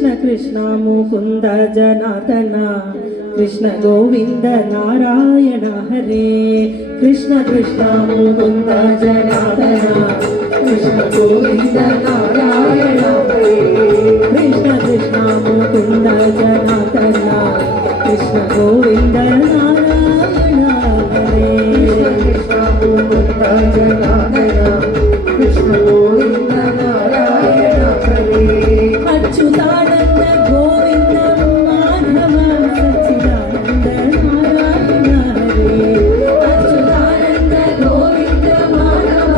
കൃഷ്ണ കൃഷ്ണ മുകുന്ദ ജനാർദ്ദന കൃഷ്ണ ഗോവിന്ദ നാരായണ ഹരേ കൃഷ്ണ കൃഷ്ണ മുകുന്ദ ജനാർദ്ദന കൃഷ്ണ ഗോവിന്ദ നാരായണ ഹരേ കൃഷ്ണ കൃഷ്ണ മുകുന്ദ ജനാർദ്ദന കൃഷ്ണ ഗോവിന്ദ നാരായണ ഹരേ കൃഷ്ണ മുകുന്ദ ജനാർദ്ദന കൃഷ്ണ ഗോവിന്ദ നാരായണ ഹരേ അച്യുതാനന്ദ ഗോവിന്ദ മാധവ സച്ചിദാനന്ദ നാരായണ ഹരേ അച്യുതാനന്ദ ഗോവിന്ദ മാധവ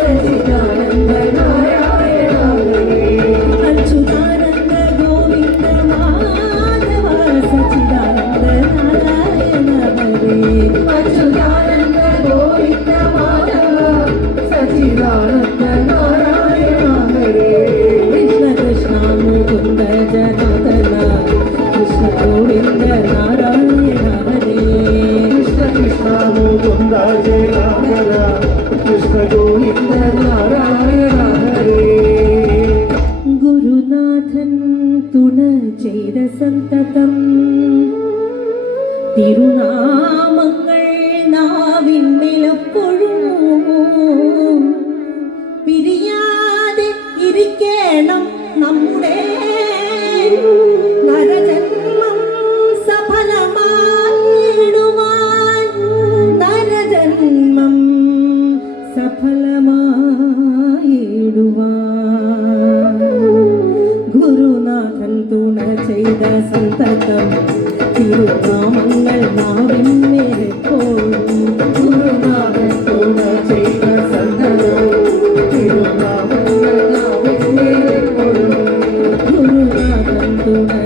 സച്ചിദാനന്ദ നാരായണ ഹരേ അച്യുതാനന്ദ ഗോവിന്ദ മാധവ സച്ചിദാനന്ദ നാരായണ ഹരേ അച്യുതാനന്ദ ഗോവിന്ദ മാധവ സച്ചിദാനന്ദ നാരായണ ഹരേ കൃഷ്ണ കൃഷ്ണ മുകുന്ദ ജനാർദ്ദന കൃഷ്ണ ഗോവിന്ദ നാരായണ ഹരേ കൃഷ്ണ കൃഷ്ണ മുകുന്ദ ജനാർദ്ദന കൃഷ്ണ ഗോവിന്ദ നാരായണ ഹരേ ഗുരുനാഥൻ തുണ ചെയ്ത സന്തതം തിരുനാമങ്ങൾ നാവിന്മേലെപ്പോഴും പിരിയാതെ ഇരിക്കണം നമ്മുടെ നരജന്മം സഫലമായിടുവാൻ നരജന്മം സഫലമായിടുവാൻ ഗുരുനാഥൻ തുണ ചെയ്ത സന്തതം തിരുനാമങ്ങൾ നാവിന്മേലെപ്പോഴും ഗുരുനാഥൻ തുണ ചെയ്ത സന്തതം തിരുനാമങ്ങൾ നാവിന്മേലെപ്പോഴും ഗുരുനാഥൻ തുണ